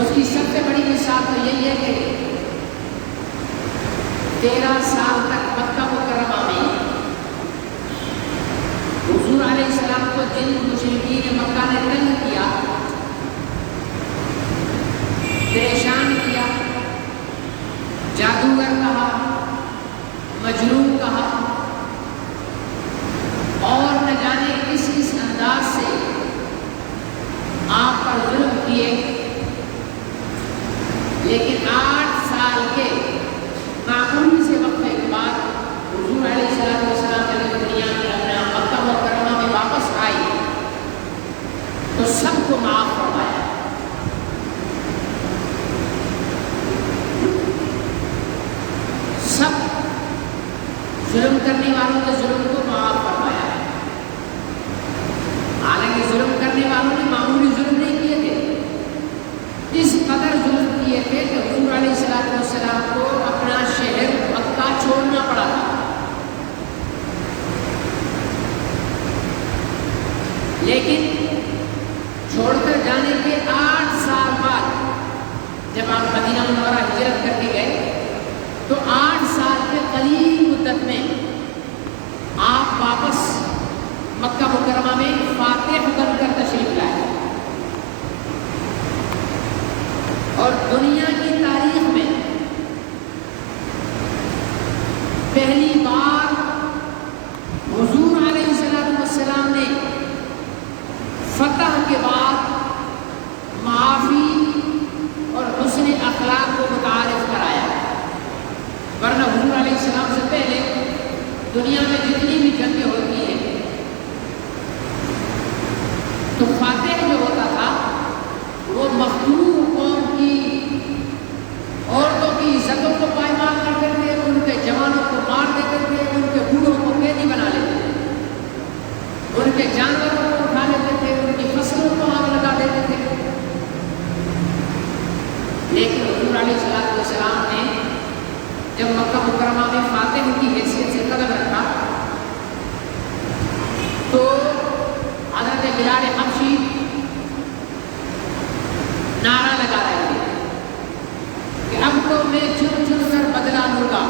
اس کی سب سے بڑی مثال تو یہی ہے کہ 13 سال تک مکہ مکرمہ میں حضور علیہ السلام کو جن مشرکین مکہ نے تنگ کیا، پریشان کیا، جادوگر کہا، مجنون کہا، اور نہ جانے کس کس انداز سے آپ پر ظلم کیے، لیکن 8 سال کے معمولی سے وقفے کے بعد حضور علیہ السلام علیہ دنیا میں اپنا مکہ مکرمہ میں واپس آئی تو سب کو معاف فرمایا۔ سب ظلم کرنے والوں کے ظلم کو معاف فرمایا ہے، لیکن چھوڑ کر جانے کے 8 سال بعد جب آپ مدینہ منورہ ہجرت کر کے گئے تو 8 سال کے قلیل مدت میں آپ واپس مکہ مکرمہ میں فاتح بن کر تشریف لائے اور دنیا کی تاریخ میں پہلی بار حضور علیہ السلام نے فتح کے بعد معافی اور حسن اخلاق کو متعارف کرایا، ورنہ حضور علیہ السلام سے پہلے دنیا میں جتنی بھی جنگیں ہوتی ہیں تو فاتح جو ہوتا تھا وہ مخدوم قوم کی عورتوں کی عزتوں کو پائمال کرتے تھے، ان کے جوانوں کو مار دیتے تھے، ان کے بوڑھوں کو قیدی بنا لیتے تھے، ان کے جانوروں کو اٹھا لیتے تھے، ان کی فصلوں کو آگ لگا دیتے تھے۔ لیکن حضور علیہ السلام نے جب مکہ مکرمہ میں فاتح کی حیثیت سے قدم رکھا تو حضرت بلال حبشی نعرہ لگا رہے تھے کہ اب تو میں چن چن کر بدلہ لوں گا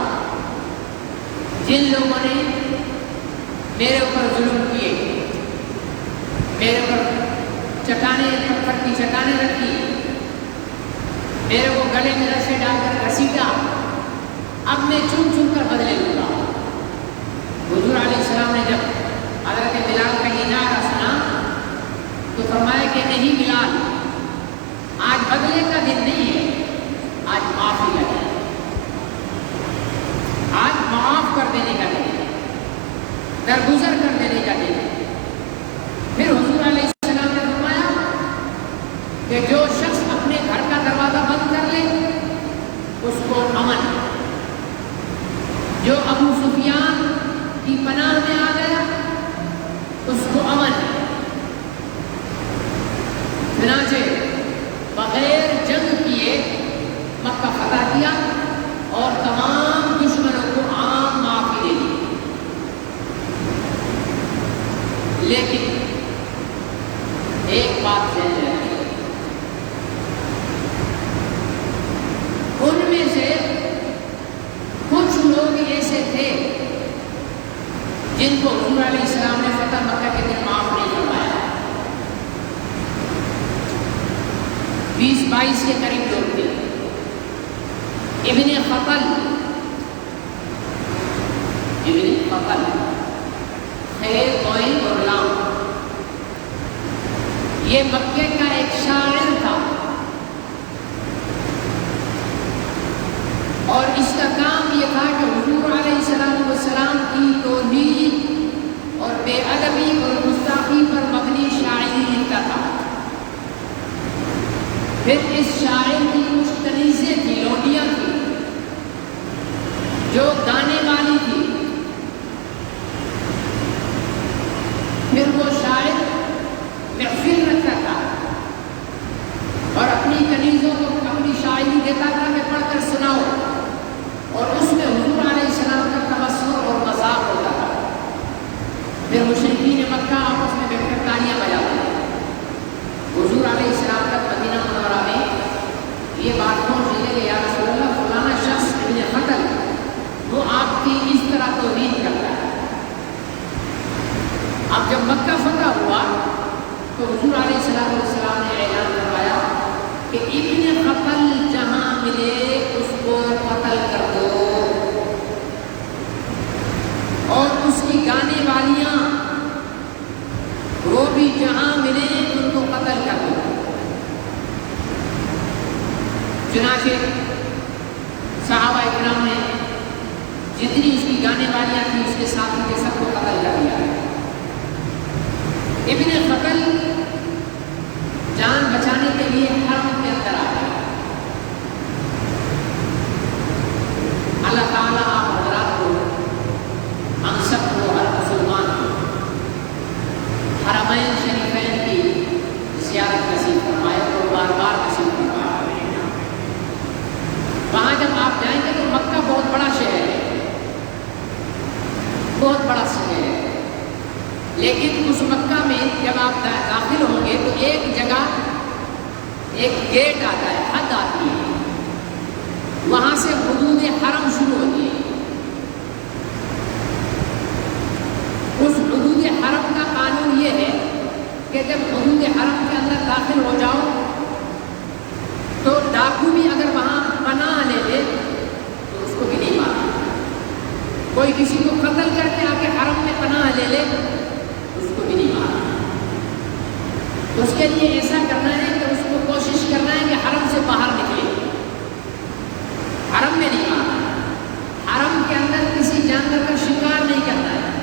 جن لوگوں نے میرے اوپر ظلم کیے، میرے اوپر پتھر کی چٹانیں رکھی، میرے کو گلے میں رسے ڈال کر گھسیٹا، اب میں چن چن کر بدلے لوں گا۔ حضور علیہ السلام نے جب حضرت بلال کا یہ نعرہ سنا تو فرمایا کہ نہیں بلال، آج بدلے کا دن نہیں ہے، آج معافی کا دن ہے، آج معاف کر دینے کا دن ہے، درگزر کر دینے کا دن ہے۔ پھر حضور علیہ السلام نے فرمایا کہ جو شخص اپنے گھر کا دروازہ بند کر لے اس کو امن، جو ابو سفیان کی پناہ میں آ گیا اس کو امن۔ چنانچہ بغیر جنگ کیے مکہ فتح کیا اور تمام دشمنوں کو عام معافی دے دی۔ لیکن ایک بات ذہن میں رکھیں، ان میں سے کچھ لوگ ایسے تھے جن کو حضور علیہ السلام نے فتح مکہ کے دن معاف نہیں فرمایا۔ 20-22 کے قریب لوگ تھے۔ ابن خطل خیر کوئن اور لام، یہ مکے کا ایک شاعر تھا اور اس کا کام یہ تھا کہ حضور علیہ السلام کی توہین اور بے ادبی اور گستاخی پر مبنی شاعری لکھتا تھا۔ پھر اس شاعر کی کچھ کنیزیں تھیں، لونڈیاں تھیں جو گانے والی تھی۔ پھر وہ شاعر محفل رکھتا تھا اور اپنی کنیزوں کو اپنی شاعری دیتا تھا کہ پڑھ کر سناؤ، اور اس میں حضور علیہ السلام کا تبصر اور مذاق ہوتا تھا۔ پھر مشرکین مکہ آپس میں بیٹھ کر تالیاں بجاتے تھے۔ حضور علیہ السلام تک مدینہ منورہ میں یہ بات پہنچ گئی کہ یا رسول اللہ، فلانا شخص ابن خطل وہ آپ کی اس طرح توہین کرتا ہے۔ اب جب مکہ فتح ہوا تو حضور علیہ السلام نے اعلان کروایا کہ ابن خطل جہاں ملے اس کو قتل کر دو، اور اس کی گانے والیاں وہ بھی جہاں ملے ان کو قتل کر دو۔ چنانچہ صحابہ اکرام نے جتنی اس کی گانے والیاں تھیں اس کے ساتھی کے سب کو قتل کر دیا۔ ابن خطل جان بچانے کے لیے حرم کے اندر آ گیا۔ اللہ تعالیٰ آپ حضرات کو، ہم سب کو، ہر مسلمان کو حرمین شریفین کی زیارت نصیب فرمائے اور بار بار نصیب فرمائے۔ وہاں جب آپ جائیں گے تو مکہ بہت بڑا شہر ہے، بہت بڑا شہر ہے، لیکن اس مکہ میں جب آپ داخل ہوں گے تو ایک جگہ ایک گیٹ آتا ہے، حد آتی ہے، وہاں سے حدود حرم شروع ہوتی ہے۔ اس حدود حرم کا قانون یہ ہے کہ جب حدود حرم کے اندر داخل ہو جاؤ تو ڈاکو بھی اگر وہاں پناہ لے لے تو اس کو بھی نہیں مارنا۔ کوئی کسی کو قتل کر کے آ کے حرم میں پناہ لے لے اس کو بھی نہیں مارنا۔ اس کے لیے ایسا کرنا ہے کہ اس کو کوشش کرنا ہے کہ حرم سے باہر نکلے، حرم میں نہیں مارنا، حرم کے اندر کسی جانور کا شکار نہیں کرنا ہے۔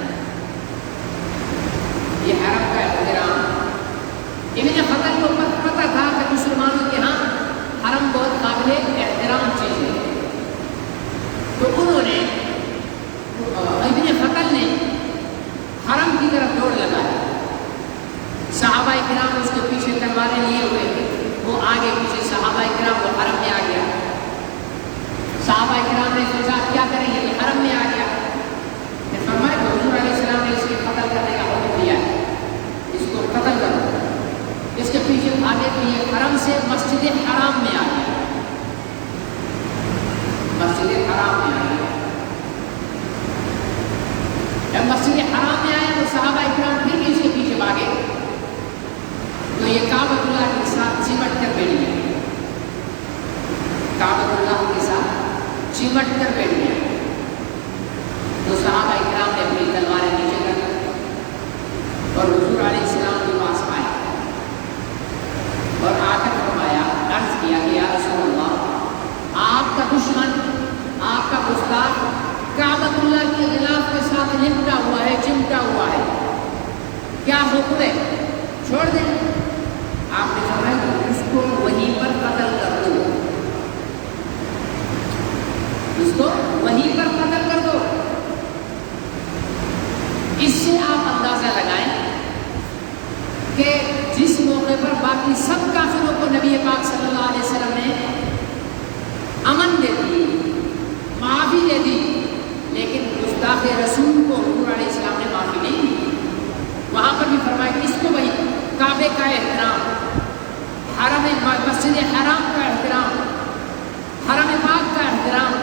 یہ حرم کا احترام۔ ابن فتح کو پتہ تھا کہ مسلمانوں کے ہاں حرم بہت قابل احترام چیز ہے، تو انہوں نے ابن فتح نے حرم کی طرف دوڑ لگائی۔ صحابہ کرام اس کے پیچھے تلواریں لیے ہوئے تھے، وہ آگے پیچھے صحابہ کرام وہ حرم میں آ گیا۔ صحابہ کرام نے سوچا کیا کریں گے، یہ حرم میں آ گیا۔ نے فرمایا کہ حضور علیہ السلام نے اس کے قتل کرنے کا حکم دیا ہے، اس کو قتل کرو۔ اس کے پیچھے بھاگے تو یہ حرم سے مسجد حرام میں آ گیا، مسجد حرام میں آ گیا۔ جب مسجد حرام میں آیا تو صحابہ اکرام پھر بھی اس کے پیچھے بھاگے تو یہ کعبۃ اللہ کے ساتھ چمٹ کر بیٹھ گیا، کعبۃ اللہ کے ساتھ چمٹ کر بیٹھ گیا۔ تو صحابہ اکرام نے اپنی تلواریں نیچے کر اور حضور علیہ السلام کے پاس آئے اور آ کر فرمایا، عرض کیا کہ یا رسول اللہ، آپ کا دشمن، آپ کا گستاخ کعبۃ اللہ کے غلاف کے ساتھ لپٹا ہوا ہے، چمٹا ہوا ہے، کیا حکم ہے، چھوڑ دیں؟ آپ نے فرمایا کہ اس کو وہیں پر قتل کر دو، اس کو وہیں پر قتل کر دو۔ اس سے آپ اندازہ لگائیں کہ جس موقع پر باقی سب کافروں کو نبی پاک صلی اللہ علیہ وسلم نے امن دے دی، معافی دے دی، لیکن گستاخ رسول کو حضور علیہ السلام نے معافی نہیں دی۔ وہاں پر بھی فرمایا کہ اس کو وہی کعبے کا احترام، حرم مسجد حرام کا احترام، حرم پاک کا احترام،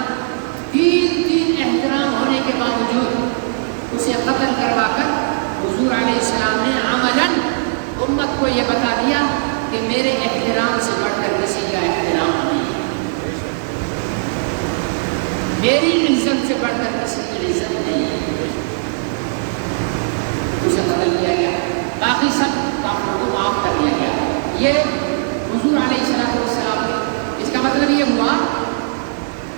تین احترام ہونے کے باوجود اسے قتل کروا کر حضور علیہ السلام نے عملاً امت کو یہ بتا دیا کہ میرے احترام سے بڑھ کر کسی کا احترام نہیں ہے، میری عزت سے بڑھ کر کسی کی عزت نہیں ہے۔ اسے قتل کیا گیا، باقی سب کافروں کو معاف کر دیا گیا۔ یہ حضور علیہ السلام، اس کا مطلب یہ ہوا،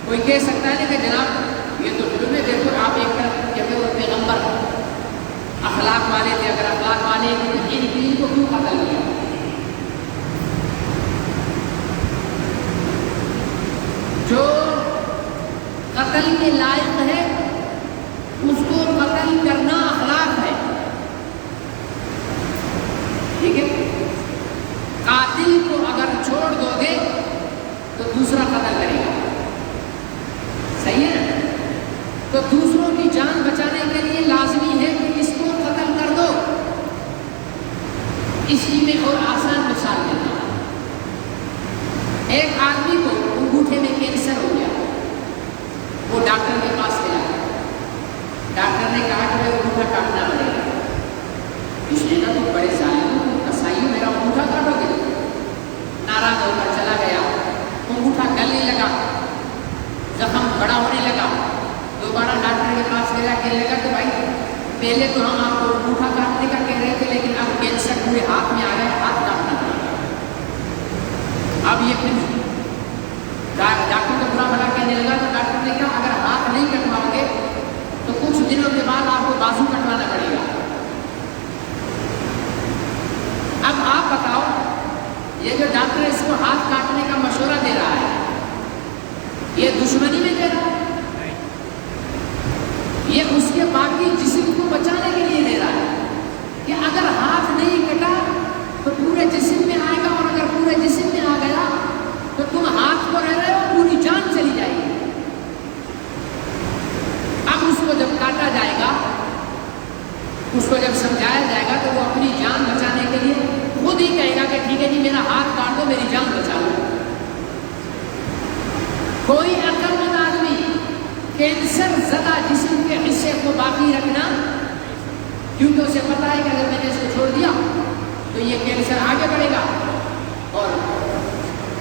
کوئی کہہ سکتا ہے کہ جناب یہ تو ظلم ہے، دیکھو آپ ایک طرف جب وہ پیغمبر اخلاق والے تھے، اگر اخلاق والے ان کو کیوں قتل کیا؟ جو قتل کے لائق ہے اس کو قتل کرنا اخلاق ہے، ٹھیک ہے؟ قاتل کو اگر چھوڑ دو گے تو دوسرا قتل کرے گا، صحیح ہے نا؟ تو دوسروں کی جان بچانے کے لیے لازمی ہے کہ اس کو قتل کر دو۔ اس کی میں اور آسان مثال دیتا ہوں۔ ایک آدمی کو انگوٹھے میں کینسر ہو گیا، وہ ڈاکٹر کے پاس گیا، ڈاکٹر نے کہا کہ انگوٹھا کاٹنا پڑے گا۔ اس نے کہا تو بڑے ظالم کسائیوں، میرا انگوٹھا کاٹو گے؟ ناراض ہو کر چلا گیا، انگوٹھا گلنے لگا، زخم بڑا ہونے لگا، دوبارہ ڈاکٹر کے پاس گیا، کہنے لگا کہ بھائی پہلے تو ہم آپ کو انگوٹھا کاٹنے کا کہہ رہے تھے، لیکن اب کینسر پورے ہاتھ میں آ گیا، ہاتھ کاٹنا پڑے گا۔ اب یہ پھر ڈاکٹر کو برا بھلا کہنے لگا، تو ڈاکٹر نے کہا اگر ہاتھ نہیں کٹواؤ گے تو کچھ دنوں کے بعد آپ کو بازو کٹوانا پڑے گا۔ بچایا جائے گا تو وہ اپنی جان بچانے کے لیے خود ہی کہے گا کہ ٹھیک ہے جی میرا ہاتھ کاٹ دو میری جان بچا لو۔ کوئی عقل مند آدمی کینسر زدہ جسم کے حصے کو باقی رکھنا، کیونکہ اسے پتا ہے کہ اگر میں نے اس کو چھوڑ دیا تو یہ کینسر آگے بڑھے گا اور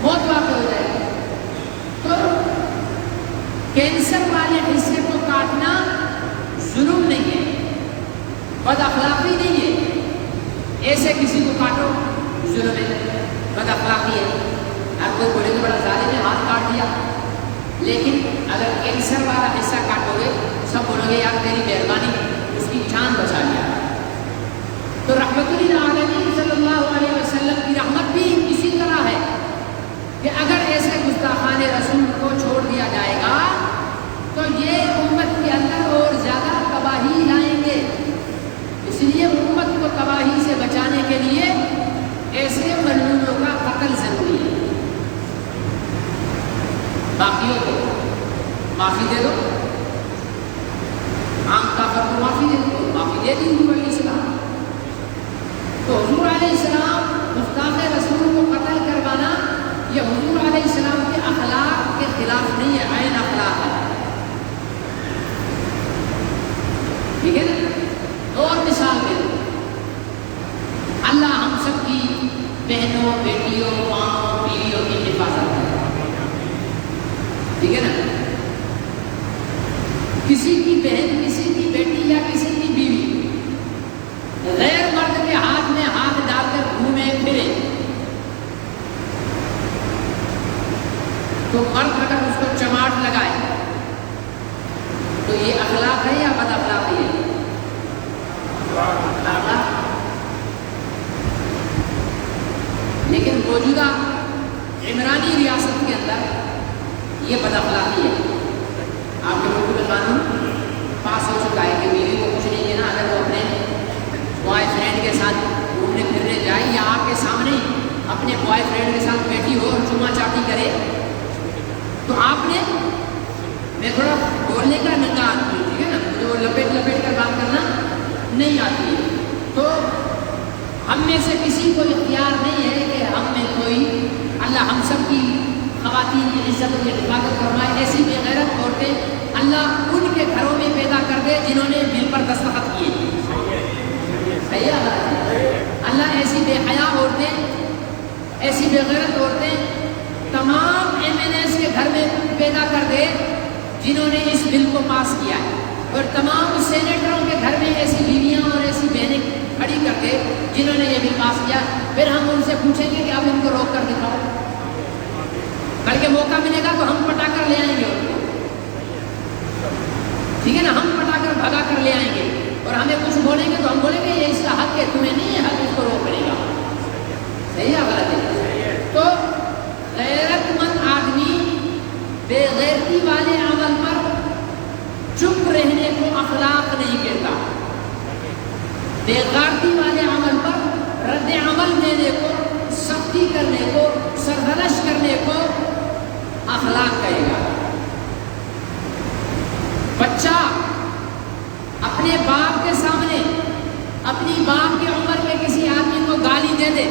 موت واقع ہو جائے گی، تو کینسر والے حصے کو کاٹنا ظلم نہیں ہے، بد اخلاقی نہیں ہے۔ ایسے کسی کو کاٹو ظلم ہے، بد اخلاقی ہے۔ اب کوئی بولے تو بڑا ظالم نے ہاتھ کاٹ دیا، لیکن اگر کینسر والا حصہ کاٹو گے سب بولو گے یار تیری مہربانی، اس کی جان بچا لیا۔ تو رحمت للعالمین صلی اللہ علیہ وسلم کی رحمت بھی اسی طرح ہے کہ اگر ایسے گستاخان رسول کو چھوڑ دیا جائے گا تو یہ امت کے اندر اور زیادہ تباہی لائیں گے۔ اس لیے امت کو تباہی سے بچانے کے لیے ایسے ملعونوں کا قتل ضروری ہے۔ باقیوں کو معافی دے دو، عام کافر کو معافی دے دو، معافی دے دی حضور علیہ السلام۔ تو حضور علیہ السلام گستاخ رسول کو قتل کروانا یہ حضور علیہ السلام کے اخلاق کے خلاف نہیں ہے، عین اخلاق ہے، ٹھیک ہے نا۔ اور مثال دے دو، اللہ ہم سب کی بہنوں، بیٹیوں، ماں، بیویوں کی حفاظت کرے، ٹھیک ہے نا۔ کسی کی بہن، کسی کی بیٹی یا کسی کی بیوی غیر مرد کے ہاتھ میں ہاتھ ڈال کر گھومے پھرے تو مرد اگر اس کو چماٹ لگائے تو یہ اخلاق ہے یا بد اخلاقی ہے؟ اخلاق۔ لیکن موجودہ عمرانی ریاست کے اندر یہ بد اخلاقی ہے۔ آپ کے ملک میں قانون پاس ہو چکا ہے کہ بیوی کو کچھ نہیں دینا اگر وہ اپنے بوائے فرینڈ کے ساتھ گھومنے پھرنے جائے یا آپ کے سامنے اپنے بوائے فرینڈ کے ساتھ بیٹھی ہو اور چوما چاٹی کرے تو آپ نے، میں تھوڑا بولنے کا ننگا آدمی ہوں، ٹھیک ہے نا، مجھے وہ لپیٹ لپیٹ کر بات کرنا نہیں آتی ہے، تو ہم میں سے کسی کو اختیار نہیں ہے کہ ہم میں کوئی، اللہ ہم سب کی خواتین کی عزت کی حفاظت فرمائے۔ ایسی بے غیرت عورتیں اللہ ان کے گھروں میں پیدا کر دے جنہوں نے بل پر دستخط کیے، صحیح ہے؟ اللہ ایسی بے حیا عورتیں، ایسی بے غیرت عورتیں تمام MNAs کے گھر میں پیدا کر دے جنہوں نے اس بل کو پاس کیا ہے، اور تمام سینیٹروں کے گھر میں ایسی بیویاں اور ایسی بہنیں کھڑی کر دے جنہوں نے یہ بل پاس کیا۔ پھر ہم ان سے پوچھیں گے کہ اب ان کو روک کر دکھاؤ، بلکہ موقع ملے گا تو ہم پٹا کر لے آئیں گے ان کو، ٹھیک ہے نا، ہم پٹا کر بھگا کر لے آئیں گے، اور ہمیں کچھ بولیں گے تو ہم بولیں گے یہ اس کا حق ہے، تمہیں نہیں ہے حق اس کو روک پڑے گا، صحیح ہے غلط ہے؟ تو غیرت مند آدمی بے غیرتی والے عمل پر چپ رہنے کو اخلاق نہیں کہتا، بے غیرتی والے عمل پر رد عمل دینے کو، سختی کرنے کو، سرزنش کرنے کو اخلاق کہے گا۔ بچہ اپنے باپ کے سامنے اپنی باپ کی عمر کے کسی آدمی کو گالی دے دے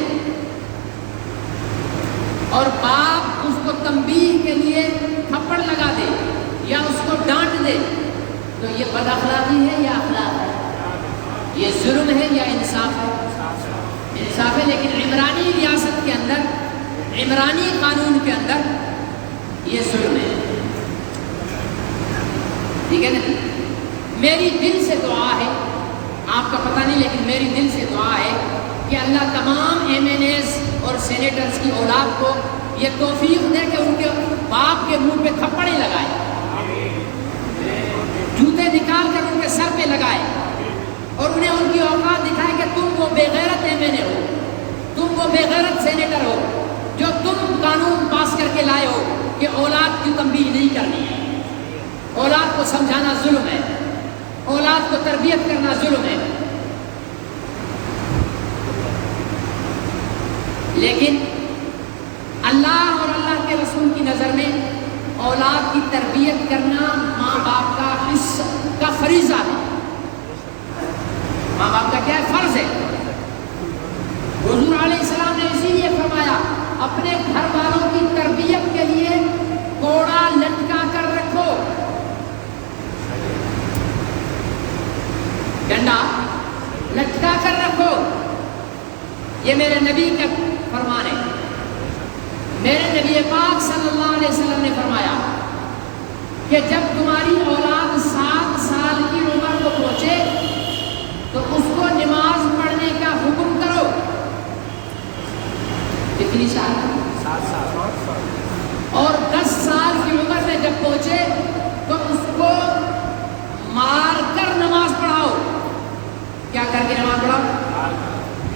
اور باپ اس کو تنبیہ کے لیے تھپڑ لگا دے یا اس کو ڈانٹ دے تو یہ بد اخلاقی ہے یا اخلاق ہے؟ یہ ظلم ہے یا انصاف ہے؟ انصاف ہے، لیکن عمرانی ریاست کے اندر، عمرانی قانون کے اندر یہ ظلم ہے، ٹھیک ہے نا۔ میری دل سے دعا ہے، آپ کا پتہ نہیں لیکن میری دل سے دعا ہے کہ اللہ تمام MNAs اور سینیٹرز کی اولاد کو یہ توفیق دے کہ ان کے باپ کے منہ پہ تھپڑ ہی لگائے، جوتے نکال کر ان کے سر پہ لگائے اور انہیں ان کی اوقات دکھائے کہ تم وہ بے غیرت MNA ہو، تم وہ بے غیرت سینیٹر ہو جو تم قانون پاس کر کے لائے ہو کہ اولاد کی تنبیہ نہیں کرنی ہے، اولاد کو سمجھانا ظلم ہے، اولاد کو تربیت کرنا ظلم ہے۔ لیکن اللہ اور اللہ کے رسول کی نظر میں اولاد کی تربیت کرنا ماں باپ کا فریضہ ہے، ماں باپ کا کیا ہے؟ فرض ہے۔ حضور علیہ السلام نے اسی لیے فرمایا اپنے گھر والوں کی تربیت کے لیے کوڑا لٹکا کر رکھو، ڈنڈا لٹکا کر رکھو۔ یہ میرے نبی کا فرمان ہے۔ میرے نبی پاک صلی اللہ علیہ وسلم نے فرمایا کہ جب تمہاری اولاد 7 سال کی عمر کو پہنچے تو اس کو نماز پڑھنے کا حکم کرو۔ کتنی سال؟ 7 سال۔ اور 10 سال کی عمر میں جب پہنچے تو اس کو مار کر نماز پڑھاؤ۔ کیا کر کے نماز پڑھاؤ؟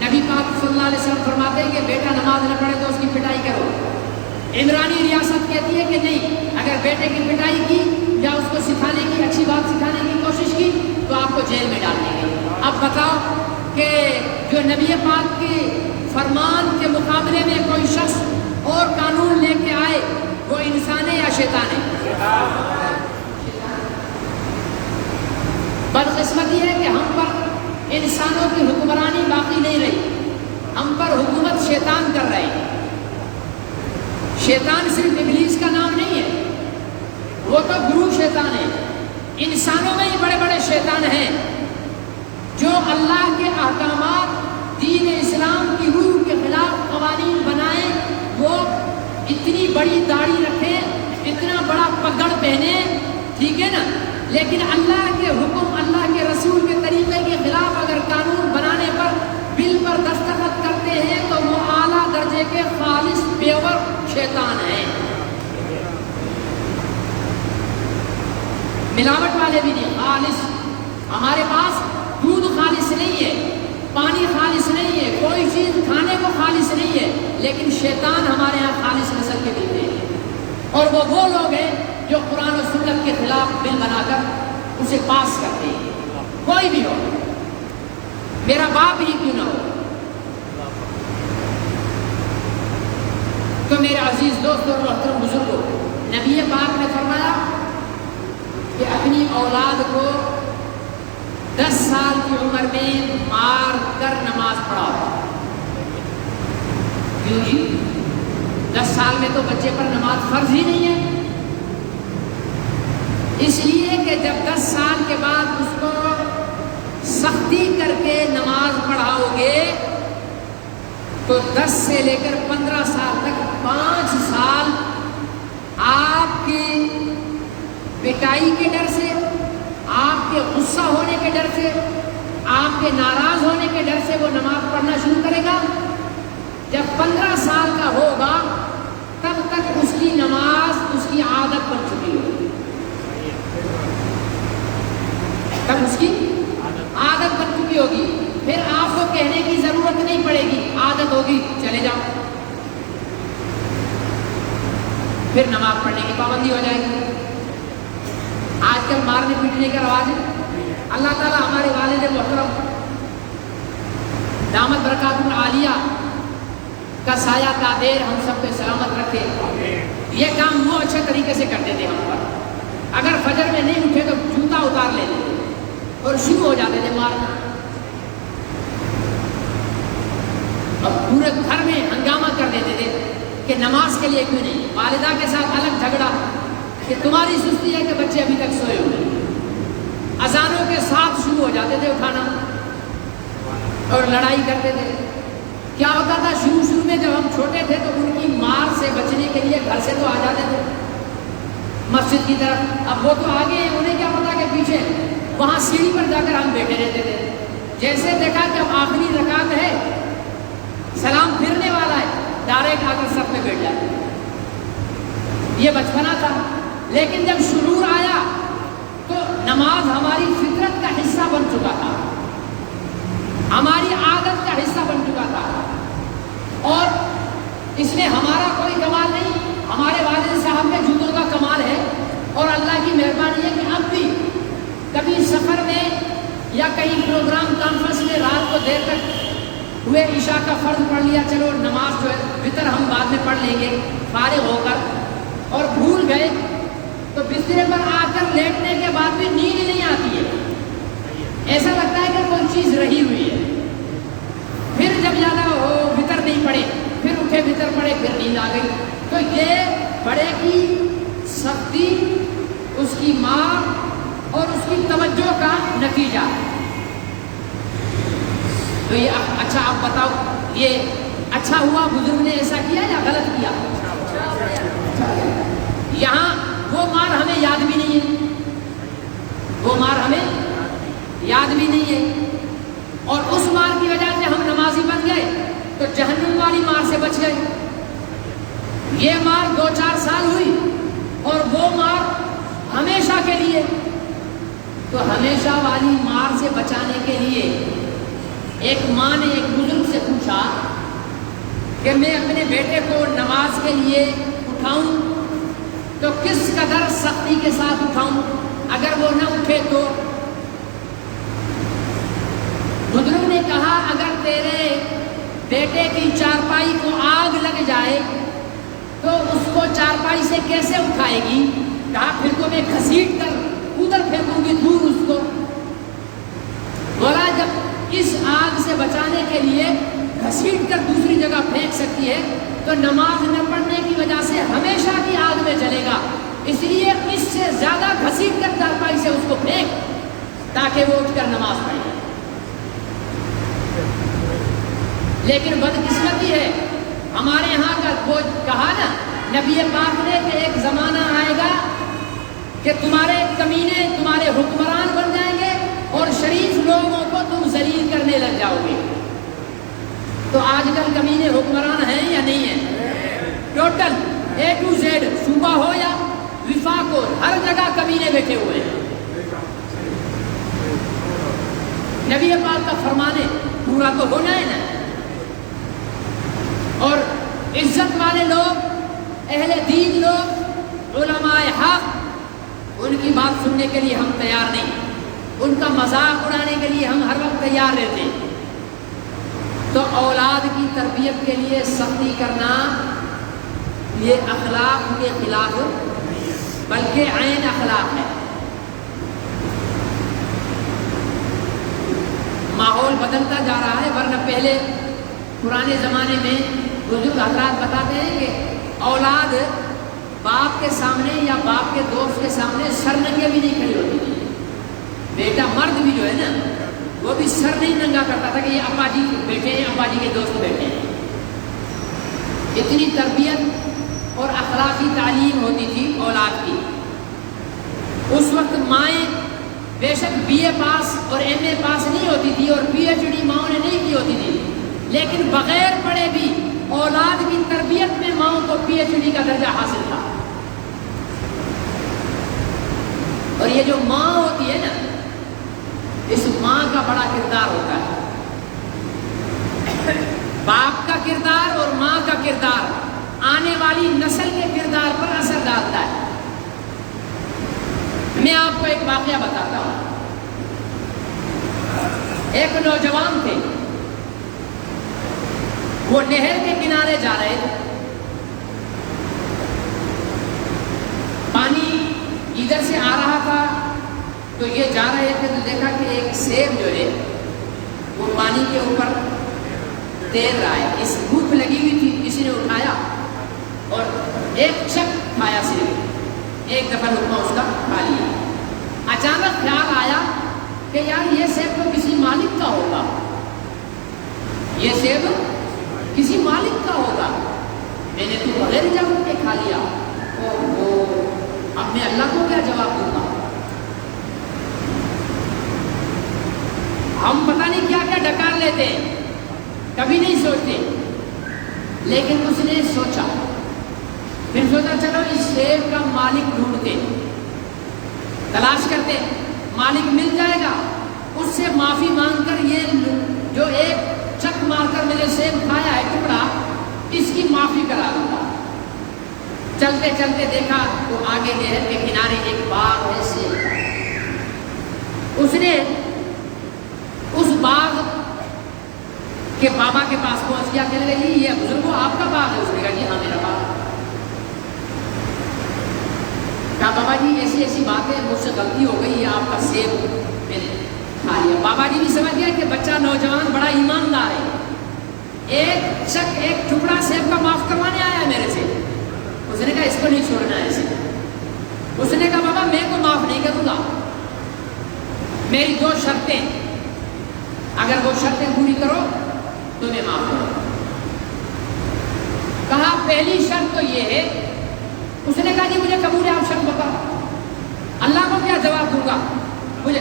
نبی پاک صلی اللہ علیہ وسلم فرماتے ہیں کہ بیٹا نماز نہ پڑھے تو اس کی پٹائی کرو۔ عمرانی ریاست کہتی ہے کہ نہیں، اگر بیٹے کی پٹائی کی یا اس کو سکھانے کی، اچھی بات سکھانے کی کوشش کی تو آپ کو جیل میں ڈال دیں گے۔ اب بتاؤ کہ جو نبی پاک کے فرمان کے مقابلے میں کوئی شخص اور قانون لے کے آئے، وہ انسان ہے یا شیطان ہے؟ بدقسمتی ہے کہ ہم پر انسانوں کی حکمرانی باقی نہیں رہی، ہم پر حکومت شیطان کر رہے ہیں۔ شیطان صرف ابلیس کا نام نہیں ہے، وہ تو گرو شیطان ہے۔ انسانوں میں ہی بڑے بڑے شیطان ہیں جو اللہ کے احکامات، دین اسلام کی روح کے خلاف قوانین بنائیں، وہ اتنی بڑی داڑھی رکھیں، اتنا بڑا پگڑ پہنے، ٹھیک ہے نا، لیکن اللہ کے حکم، اللہ کے رسول کے طریقے کے خلاف اگر قانون بنانے پر بل پر دستخط کرتے ہیں تو وہ اعلیٰ درجے کے خالص پیور شیطان ہیں۔ ملاوٹ والے بھی نہیں، خالص۔ ہمارے پاس دودھ خالص نہیں ہے، پانی خالص نہیں ہے، کوئی چیز کھانے کو خالص نہیں ہے، لیکن شیطان ہمارے یہاں خالص نسل کے ملتے ہیں، اور وہ لوگ ہیں جو قرآن و سنت کے خلاف بل بنا کر اسے پاس کرتے ہیں، کوئی بھی ہو، میرا باپ ہی کیوں نہ ہو۔ تو میرے عزیز دوست اور محترم بزرگوں، نبی پاک نے فرمایا کہ اپنی اولاد کو 10 سال کی عمر میں مار کر نماز پڑھاؤ۔ کیوں جی؟ 10 سال میں تو بچے پر نماز فرض ہی نہیں ہے۔ اس لیے کہ جب 10 سال کے بعد اس کو سختی کر کے نماز پڑھاؤ گے تو 10 سے لے کر 15 سال تک 5 سال آپ کی پٹائی کے ڈر سے، آپ کے غصہ ہونے کے ڈر سے، آپ کے ناراض ہونے کے ڈر سے وہ نماز پڑھنا شروع کرے گا۔ جب 15 سال کا ہوگا تب تک اس کی نماز اس کی عادت بن چکی ہوگی، تب اس کی عادت بن چکی ہوگی، پھر آپ کو کہنے کی ضرورت نہیں پڑے گی، عادت ہوگی، چلے جاؤ، پھر نماز پڑھنے کی پابندی ہو جائے گی۔ آج کل مارنے پیٹنے کا رواج ہے۔ اللہ تعالیٰ ہمارے والد محترم دامت برکاتہ العالیہ کا سایہ تعبیر ہم سب پہ سلامت رکھے۔ یہ کام وہ اچھے طریقے سے کرتے تھے ہم پر، اگر فجر میں نہیں اٹھے تو جوتا اتار لیتے تھے اور شروع ہو جاتے تھے مارنا، اور پورے گھر میں ہنگامہ کر دیتے تھے کہ نماز کے لیے کیوں نہیں۔ والدہ کے ساتھ الگ جھگڑا کہ تمہاری سستی ہے کہ بچے ابھی تک سوئے ہوئے ہیں۔ اذانوں کے ساتھ شروع ہو جاتے تھے اٹھانا اور لڑائی کرتے تھے۔ کیا ہوتا تھا شروع میں جب ہم چھوٹے تھے تو ان کی مار سے بچنے کے لیے گھر سے تو آ جاتے تھے مسجد کی طرف، اب وہ تو آگے ہیں، انہیں کیا پتا کہ پیچھے، وہاں سیڑھی پر جا کر ہم بیٹھے رہتے تھے۔ جیسے دیکھا کہ اب آخری رکعت ہے، سلام پھرنے والا ہے، ڈائریکٹ آ کر سب میں بیٹھ جاتے۔ یہ بچپنا تھا، لیکن جب شرور آیا تو نماز ہماری فطرت کا حصہ بن چکا تھا، ہماری عادت کا حصہ بن چکا تھا، اور اس میں ہمارا کوئی کمال نہیں، ہمارے والد صاحب کے جوتوں کا کمال ہے، اور اللہ کی مہربانی ہے کہ اب بھی کبھی سفر میں یا کہیں پروگرام کانفرنس میں رات کو دیر تک ہوئے، عشاء کا فرض پڑھ لیا، چلو نماز جو ہے وتر ہم بعد میں پڑھ لیں گے فارغ ہو کر، اور بھول گئے تو بسترے پر آ کر لیٹنے کے بعد بھی نیند نہیں آتی ہے، ایسا لگتا ہے کہ کوئی چیز رہی ہوئی ہے. پھر جب زیادہ ہو وطر نہیں پڑے, پھر اٹھے وطر پڑے, پھر نیند آ گئی. تو یہ بڑے کی سختی, اس کی ماں اور اس کی توجہ کا نتیجہ. تو یہ اچھا آپ بتاؤ, یہ اچھا ہوا بزرگ نے ایسا کیا یا غلط کیا؟ یہاں وہ مار ہمیں یاد بھی نہیں ہے, وہ مار ہمیں یاد بھی نہیں ہے, اور اس مار کی وجہ سے ہم نمازی بن گئے تو جہنم والی مار سے بچ گئے. یہ مار 2-4 سال ہوئی اور وہ مار ہمیشہ کے لیے. تو ہمیشہ والی مار سے بچانے کے لیے ایک ماں نے ایک بزرگ سے پوچھا کہ میں اپنے بیٹے کو نماز کے لیے اٹھاؤں تو کس قدر سختی کے ساتھ اٹھاؤں, اگر وہ نہ اٹھے تو؟ بزرگ نے کہا اگر تیرے بیٹے کی چارپائی کو آگ لگ جائے تو اس کو چارپائی سے کیسے اٹھائے گی؟ کہا پھر تو میں گھسیٹ کر ادھر پھینکوں گی دور اس کو. بولا جب اس آگ سے بچانے کے لیے گھسیٹ کر دوسری جگہ پھینک سکتی ہے تو نماز نہ پڑھنے کی وجہ سے ہمیشہ کی آگ میں جلے گا. اس لیے اس سے زیادہ گھسیٹ کر چارپائی سے اس کو پھینک تاکہ وہ اٹھ کر نماز پڑھے. لیکن بدقسمتی ہے ہمارے یہاں کا, وہ کہا نا نبی پاک نے کہ ایک زمانہ آئے گا کہ تمہارے کمینے تمہارے حکمران بن جائیں گے اور شریف لوگوں کو تم ذلیل کرنے لگ جاؤ گے. تو آج کل کمینے حکمران ہیں یا نہیں ہیں؟ ٹوٹل A to Z, صوبہ ہو یا وفاق ہو, ہر جگہ کمینے بیٹھے ہوئے ہیں. نبی پاک کا فرمانے پورا تو ہونا ہے نا. اور عزت والے لوگ, اہل دین لوگ, علماء حق, ان کی بات سننے کے لیے ہم تیار نہیں, ان کا مذاق اڑانے کے لیے ہم ہر وقت تیار رہتے ہیں. تو اولاد کی تربیت کے لیے سختی کرنا یہ اخلاق کے خلاف بلکہ عین اخلاق ہے. ماحول بدلتا جا رہا ہے, ورنہ پہلے پرانے زمانے میں بزرگ حضرات بتاتے ہیں کہ اولاد باپ کے سامنے یا باپ کے دوست کے سامنے سر ننگے بھی نہیں کھڑی ہوتی تھی. بیٹا مرد بھی جو ہے نا وہ بھی سر نہیں ننگا کرتا تھا کہ یہ ابا جی بیٹھے ہیں, ابا جی کے دوست بیٹھے ہیں. اتنی تربیت اور اخلاقی تعلیم ہوتی تھی اولاد کی. اس وقت مائیں بے شک BA پاس اور MA پاس نہیں ہوتی تھی اور PhD ماؤں نے نہیں کی ہوتی تھی, لیکن بغیر پڑھے بھی اولاد کی تربیت میں ماؤں کو PhD کا درجہ حاصل تھا. اور یہ جو ماں ہوتی ہے نا, اس ماں کا بڑا کردار ہوتا ہے. باپ کا کردار اور ماں کا کردار آنے والی نسل کے کردار پر اثر ڈالتا ہے. میں آپ کو ایک واقعہ بتاتا ہوں. ایک نوجوان تھے, وہ نہر کے کنارے جا رہے تھے. پانی ادھر سے آ رہا تھا تو یہ جا رہے تھے تو دیکھا کہ ایک سیب جو ہے وہ پانی کے اوپر تیر رہا ہے. اس بھوک لگی ہوئی تھی, کسی نے اٹھایا اور ایک چک کھایا, صرف ایک دفعہ لقمہ اس کا کھا لیا. اچانک خیال آیا کہ یار یہ سیب تو کسی مالک کا ہوگا, یہ سیب کسی مالک کا ہوگا, میں نے تو بغیر اجازت کے کھا لیا. اب میں اللہ کو کیا جواب دوں گا؟ ہم پتہ نہیں کیا کیا ڈکار لیتے ہیں, کبھی نہیں سوچتے. لیکن اس نے سوچا, پھر سوچا چلو اس سیب کا مالک ڈھونڈتے, تلاش کرتے, مالک مل جائے گا, اس سے معافی مانگ کر یہ جو ایک چک مار کر میں نے سیب کھایا ہے ٹکڑا, اس کی معافی کرا دوں گا. چلتے چلتے دیکھا تو آگے نہر کے کنارے ایک باغ ہے سیب کا. اس نے اس باغ کے بابا کے پاس پہنچ گیا, کہنے لگے یہ بزرگوں آپ کا باغ ہے؟ اس نے کہا جی ہاں میرا باغ. کہا بابا جی ایسی ایسی بات ہے, مجھ سے غلطی ہو گئی, یہ آپ کا سیب میں نے کھا لیا. بابا جی بھی سمجھ گیا کہ بچہ نوجوان بڑا ایماندار ہے. ایک ٹکڑا سیب کا معاف کروانے آیا ہے میرے سے. اس نے کہا اس کو نہیں چھوڑنا ہے ایسے. اس نے کہا بابا میں کو معاف نہیں کروں گا, میری 2 شرطیں, اگر وہ شرطیں پوری کرو تو میں معاف کروں. کہا پہلی شرط تو یہ ہے. اس نے کہا جی مجھے قبول ہے, آپ شرط بتاؤ, اللہ کو کیا جواب دوں گا مجھے.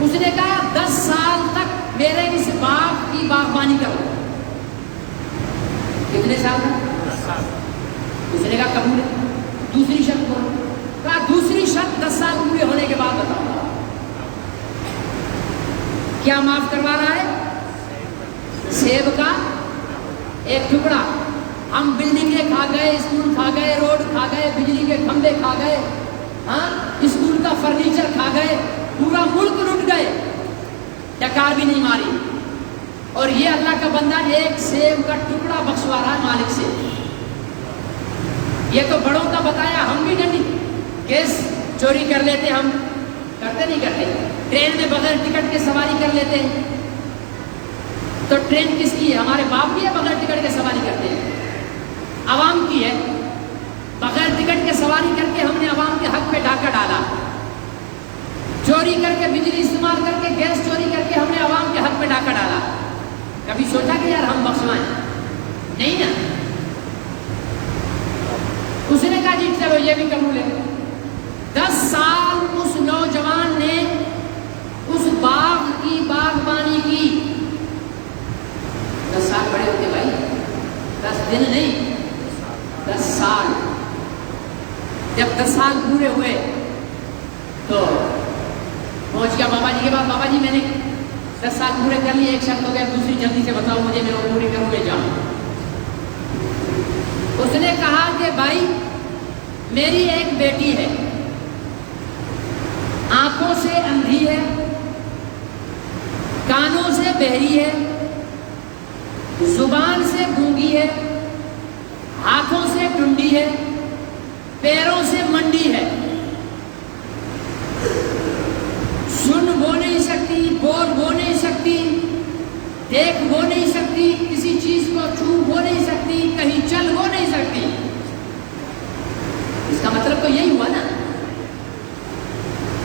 اس نے کہا 10 سال تک میرے اس باغ کی باغبانی کرو. کتنے سال تک؟ اس نے کہا قبول ہے. دوسری شرط بولو. کہا دوسری شرط 10 سال پورے ہونے کے بعد بتاؤ. کیا معاف کروا رہا ہے؟ سیب کا ایک ٹکڑا. ہم بلڈنگیں کھا گئے, اسکول کھا گئے, روڈ کھا گئے, بجلی کے کھمبے کھا گئے, ہاں اسکول کا فرنیچر کھا گئے, پورا ملک لٹ گئے, ڈکار بھی نہیں ماری. اور یہ اللہ کا بندہ ایک سیب کا ٹکڑا بخشوا رہا ہے مالک سے. یہ تو بڑوں کا بتایا, ہم بھی نہیں کیس چوری کر لیتے, ہم کرتے نہیں کرتے. ٹرین میں بغیر ٹکٹ کے سواری کر لیتے ہیں. تو ٹرین کس کی ہے؟ ہمارے باپ کی ہے بغیر ٹکٹ کے سواری کرتے ہیں. عوام کی ہے. بغیر ٹکٹ کے سواری کر کے ہم نے عوام کے حق پہ ڈاکہ ڈالا. چوری کر کے, بجلی استعمال کر کے, گیس چوری کر کے ہم نے عوام کے حق پہ ڈاکہ ڈالا. کبھی سوچا کہ یار ہم بخشوائیں؟ نہیں نا. اس نے کہا جی چلو یہ بھی قبول ہے. 10 سال اس نوجوان نے اس باغ کی باغبانی کی. 10 سال بڑے ہوتے بھائی, 10 دن نہیں, 10 سال. جب 10 سال پورے ہوئے تو پہنچ گیا بابا جی کے پاس. بابا جی میں نے 10 سال پورے کر لیے, ایک شرط ہو گیا, دوسری جلدی سے بتاؤ مجھے, میں وہ پوری کروں, میں جاؤں. اس نے کہا کہ بھائی میری ایک بیٹی ہے, آنکھوں سے اندھی ہے, کانوں سے بہری ہے, زبان سے گونگی ہے, ہاتھوں سے ٹنڈی ہے, پیروں سے منڈی ہے, سن وہ نہیں سکتی, بول وہ نہیں سکتی, دیکھ وہ نہیں سکتی, کسی چیز کو چھو وہ نہیں سکتی, کہیں چل وہ نہیں سکتی. اس کا مطلب تو یہی ہوا نا,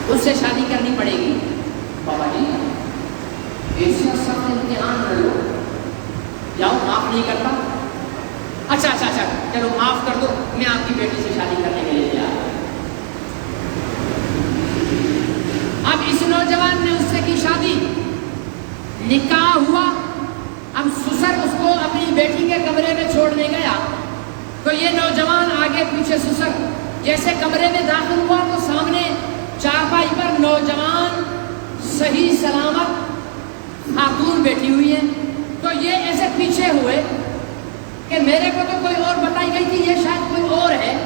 اس سے شادی کرنی پڑے گی. بابا جی ایسا سخت امتحان نہ لو, جاؤ معاف نہیں کرتا. اچھا چلو معاف کر دو, میں آپ کی بیٹی سے شادی کرنے کے لیے تیار. اب اس نوجوان نے اس سے کی شادی, نکاح ہوا. اب سسر اس کو اپنی بیٹی کے کمرے میں چھوڑنے گیا تو یہ نوجوان آگے پیچھے سسر. جیسے کمرے میں داخل ہوا تو سامنے چارپائی پر نوجوان صحیح سلامت خاتون بیٹھی ہوئی ہے. تو یہ ایسے پیچھے ہوئے کہ میرے کو تو کوئی اور بتائی گئی تھی, یہ شاید کوئی اور ہے.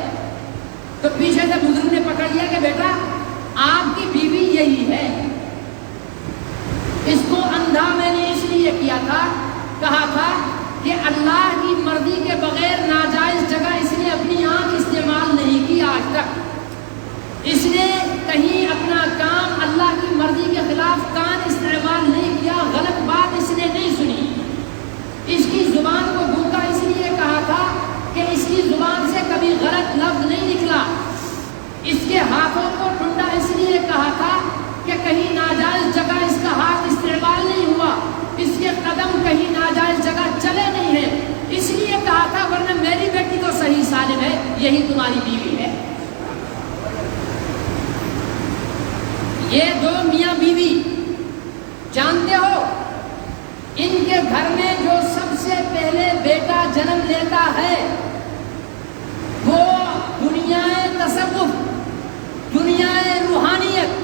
تو پیچھے سے بزرگ نے پکڑ لیا کہ بیٹا آپ کی بیوی یہی ہے, اس کو اندھا میں نے اس لیے کیا تھا, کہا تھا کہ اللہ کی مرضی کے بغیر ناجائز جگہ اس نے اپنی آنکھ استعمال نہیں کی آج تک. اس نے کہیں اپنا کام اللہ کی مرضی کے خلاف کان استعمال نہیں کیا, غلط بات اس نے نہیں سنی. اس کی زبان کو گونگا اس لیے کہا تھا کہ اس کی زبان سے کبھی غلط لفظ نہیں نکلا. اس کے ہاتھوں کو ٹنڈا اس لیے کہا تھا کہ کہیں ناجائز جگہ اس کا ہاتھ استعمال نہیں ہوا, اس کے قدم کہیں ناجائز جگہ چلے نہیں ہیں, اس لیے کہا تھا. ورنہ میری بیٹی تو صحیح سالم ہے, یہی تمہاری بیوی ہے. یہ 2 میاں بیوی جانتے ہو, ان کے گھر میں جو سب سے پہلے بیٹا جنم لیتا ہے وہ دنیا تصوف, دنیا روحانیت,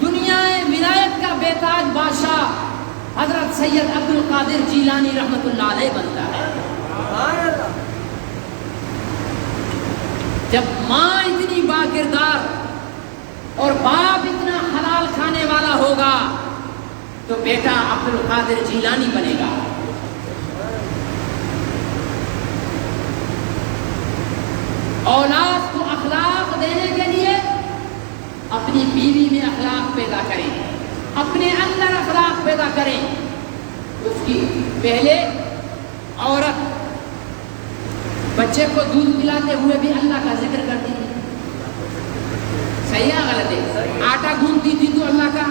دنیا ولایت کا بیتاج بادشاہ حضرت سید عبد القادر جیلانی رحمت اللہ علیہ بنتا ہے. جب ماں اتنی با کردار اور باپ اتنا حلال کھانے والا ہوگا تو بیٹا عبد القادر جیلانی بنے گا. اولاد کو اخلاق دینے کے لیے اپنی بیوی میں اخلاق پیدا کریں, اپنے اندر اخلاق پیدا کریں. اس کی پہلے عورت بچے کو دودھ پلاتے ہوئے بھی اللہ کا ذکر کرتی تھی. صحیح ہے غلط ہے؟ آٹا گوندتی تھی تو اللہ کا،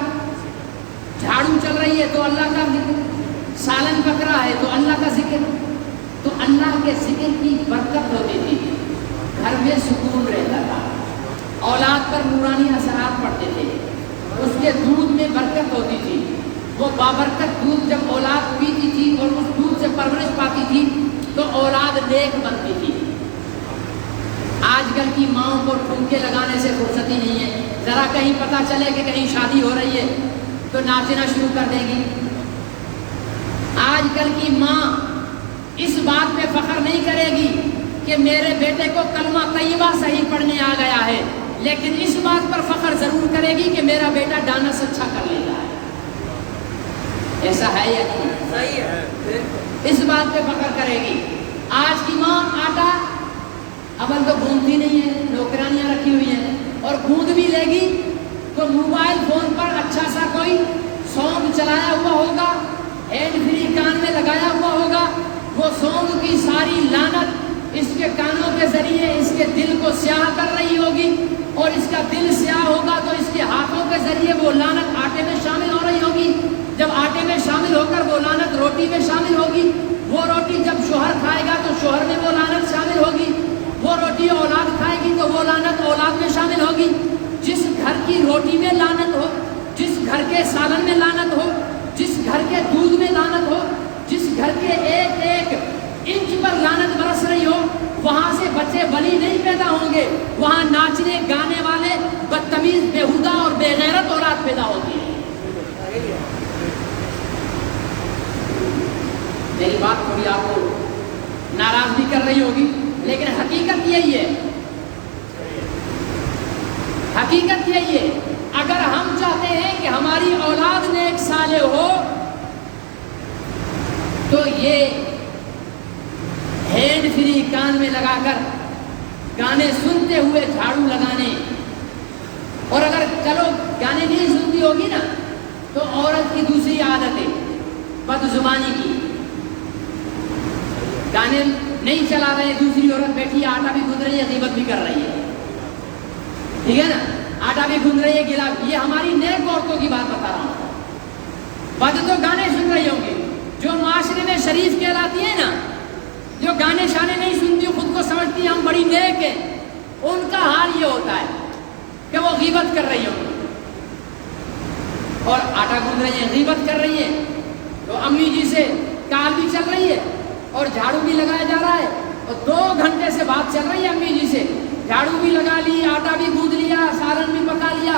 جھاڑو چل رہی ہے تو اللہ کا ذکر، سالن پک رہا ہے تو اللہ کا ذکر. تو اللہ کے ذکر کی برکت ہوتی تھی، گھر میں سکون رہتا تھا، اولاد پر نورانی اثرات پڑتے تھے، اس کے دودھ میں برکت ہوتی تھی. وہ بابرکت دودھ جب اولاد پیتی تھی اور اس دودھ سے پرورش پاتی تھی تو اولاد نیک بنتی تھی. آج کل کی ماؤں کو ٹھمکے لگانے سے فرصت ہی نہیں ہے. ذرا کہیں پتہ چلے کہ کہیں شادی ہو رہی ہے تو ناچنا شروع کر دے گی. آج کل کی ماں اس بات پہ فخر نہیں کرے گی کہ میرے بیٹے کو کلمہ طیبہ صحیح پڑھنے آ گیا ہے، لیکن اس بات پر فخر ضرور کرے گی کہ میرا بیٹا ڈانس اچھا کر لیتا ہے. ایسا ہے یا نہیں؟ صحیح ہے. اس بات پہ فخر کرے گی. آج کی ماں آٹا اول تو گوندتی نہیں ہے، نوکرانیاں رکھی ہوئی ہیں، اور گوند بھی لے گی تو موبائل فون پر اچھا سا کوئی سانگ چلایا ہوا ہوگا، ہینڈ فری کان میں لگایا ہوا ہوگا. وہ سانگ کی ساری لعنت اس کے کانوں کے ذریعے اس کے دل کو سیاہ کر رہی ہوگی، اور اس کا دل سیاہ ہوگا تو اس کے ہاتھوں کے ذریعے وہ لعنت آٹے میں شامل ہو رہی ہوگی. جب آٹے میں شامل ہو کر وہ لعنت روٹی میں شامل ہوگی، وہ روٹی جب شوہر کھائے گا تو شوہر میں وہ لعنت شامل ہوگی، وہ روٹی اولاد کھائے گی تو وہ لعنت اولاد میں شامل ہوگی. جس گھر کی روٹی میں لعنت ہو، جس گھر کے سالن میں لعنت ہو، جس گھر کے دودھ میں لعنت ہو، جس گھر کے ایک ایک انچ پر لعنت برس رہی ہو، وہاں سے بچے ولی نہیں پیدا ہوں گے، وہاں ناچنے گانے والے بدتمیز بےہودہ اور بے غیرت اولاد پیدا ہوتی ہے. میری بات تھوڑی آپ کو ناراض بھی کر رہی ہوگی، لیکن حقیقت یہی ہے. حقیقت یہی ہے. اگر ہم چاہتے ہیں کہ ہماری اولاد نیک صالح ہو تو یہ ہینڈ فری کان میں لگا کر گانے سنتے ہوئے جھاڑو لگانے، اور اگر چلو گانے نہیں سنتی ہوگی نا تو عورت کی دوسری عادت ہے بد زبانی کی. گانے نہیں چلا رہے، دوسری عورت بیٹھی ہے، آٹا بھی گوندھ رہی ہے، غیبت بھی کر رہی ہے. ٹھیک ہے نا؟ آٹا بھی گوندھ رہی ہے، گلا. یہ ہماری نیک عورتوں کی بات بتا رہا ہوں. بد تو گانے سن رہی ہوں گی. جو معاشرے میں شریف کہلاتی ہیں نا، جو گانے شانے نہیں سنتی، خود کو سمجھتی ہیں ہم بڑی نیک ہیں، ان کا حال یہ ہوتا ہے کہ وہ غیبت کر رہی ہوں اور آٹا گوندھ رہی ہیں، غیبت کر رہی ہیں. تو امی جی سے کال بھی چل رہی ہے اور جھاڑو بھی لگایا جا رہا ہے، اور 2 گھنٹے سے بات چل رہی ہے امی جی سے، جھاڑو بھی لگا لی، آٹا بھی گوندھ لیا، سالن بھی پکا لیا.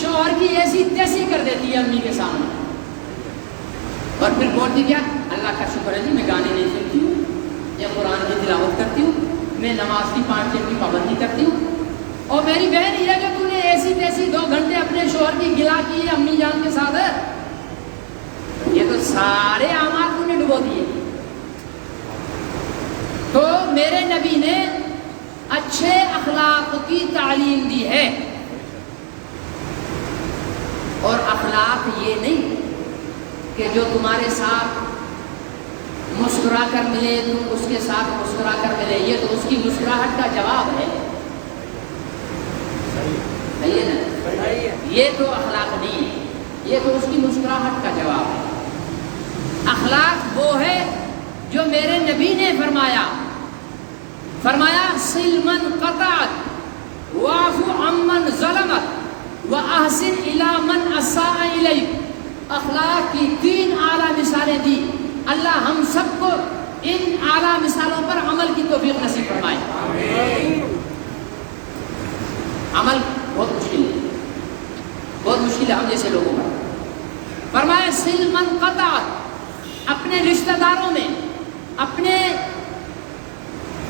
شوہر کی ایسی تیسی کر دیتی ہے امی کے سامنے، اور پھر بولتی کیا؟ اللہ کا شکر ہے جی میں گانے نہیں سنتی ہوں، یا قرآن کی تلاوت کرتی ہوں، میں نماز کی 5 وقت کی پابندی کرتی ہوں. اور میری بہن یہ کہ تو نے ایسی تیسی 2 گھنٹے اپنے شوہر کی گلا کی ہے امی جان کے ساتھ. یہ تو سارے اعمال تو نے ڈبو دیے. تو میرے نبی نے اچھے اخلاق کی تعلیم دی ہے، اور اخلاق یہ نہیں کہ جو تمہارے ساتھ مسکرا کر ملے تم اس کے ساتھ مسکرا کر ملے. یہ تو اس کی مسکراہٹ کا جواب ہے. صحیح ہے نا؟ یہ تو اخلاق نہیں ہے، یہ تو اس کی مسکراہٹ کا جواب ہے. اخلاق وہ ہے جو میرے نبی نے فرمایا سل من قطعت واعف عمن ظلمت واحسن الی من اساء الیک. اخلاق کی 3 اعلیٰ مثالیں دی. اللہ ہم سب کو ان اعلیٰ مثالوں پر عمل کی توفیق نصیب فرمائے. عمل بہت مشکل ہے، بہت مشکل ہے ہم جیسے لوگوں پر. فرمایا سل من قطعت، اپنے رشتہ داروں میں، اپنے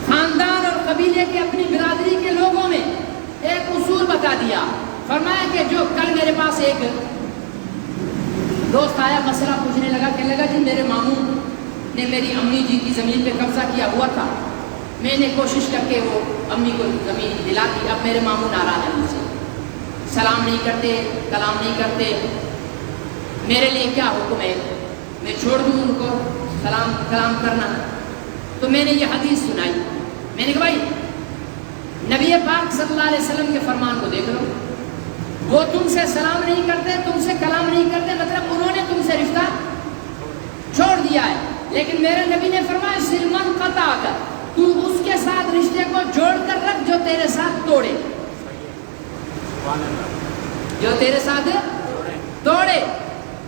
خاندان اور قبیلے کے، اپنی برادری کے لوگوں میں ایک اصول بتا دیا. فرمایا کہ جو کل میرے پاس ایک دوست آیا، مسئلہ پوچھنے لگا، کہنے لگا جی میرے ماموں نے میری امی جی کی زمین پہ قبضہ کیا ہوا تھا، میں نے کوشش کر کے وہ امی کو زمین دلا دی، اب میرے ماموں ناراض ہیں مجھ سے، سلام نہیں کرتے، کلام نہیں کرتے، میرے لیے کیا حکم ہے؟ میں چھوڑ دوں ان کو سلام کلام کرنا؟ تو میں نے یہ حدیث سنائی، میں نے کہا بھائی نبی پاک صلی اللہ علیہ وسلم کے فرمان کو دیکھ لو، وہ تم سے سلام نہیں کرتے، تم سے کلام نہیں کرتے، مطلب انہوں نے تم سے رشتہ چھوڑ دیا ہے، لیکن میرے نبی نے فرمایا سلمن قطع کر، تو اس کے ساتھ رشتے کو جوڑ کر رکھ جو تیرے ساتھ توڑے، جو تیرے ساتھ توڑے۔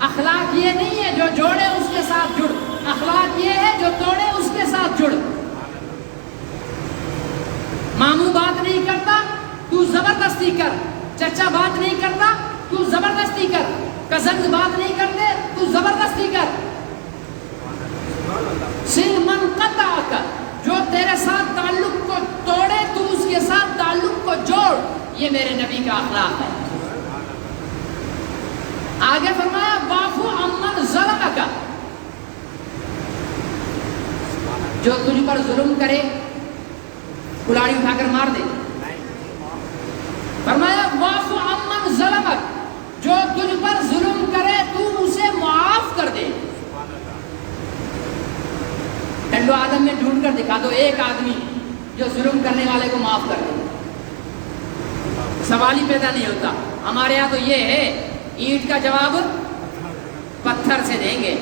اخلاق یہ نہیں ہے جو جوڑے اس کے ساتھ جڑ، اخلاق یہ ہے جو توڑے اس کے ساتھ جڑ۔ ماموں بات نہیں کرتا تو زبردستی کر، چچا بات نہیں کرتا تو زبردستی کر، کزنز بات نہیں کرتے تو زبردستی کر۔ سل من قطع کر، جو تیرے ساتھ تعلق کو توڑے تو اس کے ساتھ تعلق کو جوڑ، یہ میرے نبی کا اخلاق ہے۔ آگے فرمایا واعفو عمن ظلمک، جو تجھ پر ظلم کرے کلاڑی اٹھا کر مار دے۔ فرمایا واعفو عمن ظلمک، جو تجھ پر ظلم کرے تو اسے معاف کر دے۔ ٹنڈو آدم میں ڈھونڈ کر دکھا دو ایک آدمی جو ظلم کرنے والے کو معاف کر دے، سوال ہی پیدا نہیں ہوتا۔ ہمارے ہاں تو یہ ہے اینٹ کا جواب پتھر سے دیں گے،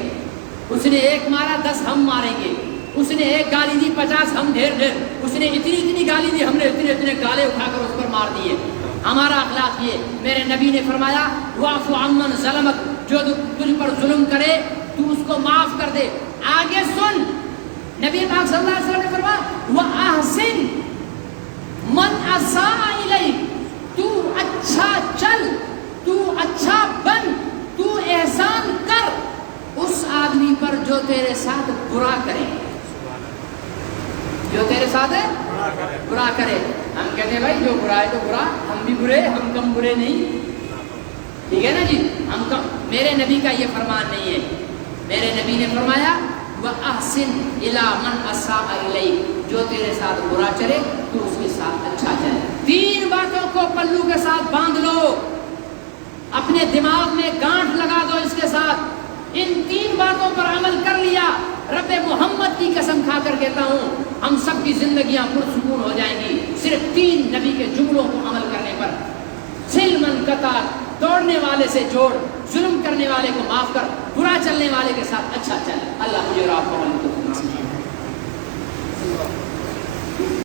اس نے ایک مارا 10 ہم ماریں گے، اس نے ایک گالی دی 50 ہم ڈھیر ڈھیر، اس نے اتنی گالی دی ہم نے اتنے گالے اٹھا کر اس پر مار دیے۔ ہمارا اخلاق یہ، میرے نبی نے فرمایا واعف عمن ظلمک، جو تجھ پر ظلم کرے تو اس کو معاف کر دے۔ آگے سن، نبی پاک صلی اللہ علیہ وسلم نے فرمایا وَأَحْسِن مَنْ أَسَاءَ إِلَيْكَ، تو اچھا چل، تو اچھا بن، تو احسان کر اس آدمی پر جو تیرے ساتھ برا کرے، جو تیرے ساتھ برا کرے۔ ہم کہتے ہیں بھائی جو برا ہے تو برا، ہم بھی برے، ہم کم برے نہیں، ٹھیک ہے نا جی، ہم کم۔ میرے نبی کا یہ فرمان نہیں ہے، میرے نبی نے فرمایا وَأَحْسِنْ إِلَىٰ مَنْ أَسَاءَ إِلَيْكَ، جو تیرے ساتھ برا چلے تو اس کے ساتھ اچھا چلے۔ 3 باتوں کو پلو کے ساتھ باندھ لو، اپنے دماغ میں گانٹھ لگا دو اس کے ساتھ۔ ان 3 باتوں پر عمل کر لیا، رب محمد کی قسم کھا کر کہتا ہوں ہم سب کی زندگیاں پرسکون ہو جائیں گی، صرف 3 نبی کے جملوں کو عمل کرنے پر۔ سل من قطع، توڑنے والے سے جوڑ، ظلم کرنے والے کو معاف کر، برا چلنے والے کے ساتھ اچھا چل۔ اللہ مجھے اور آپ کو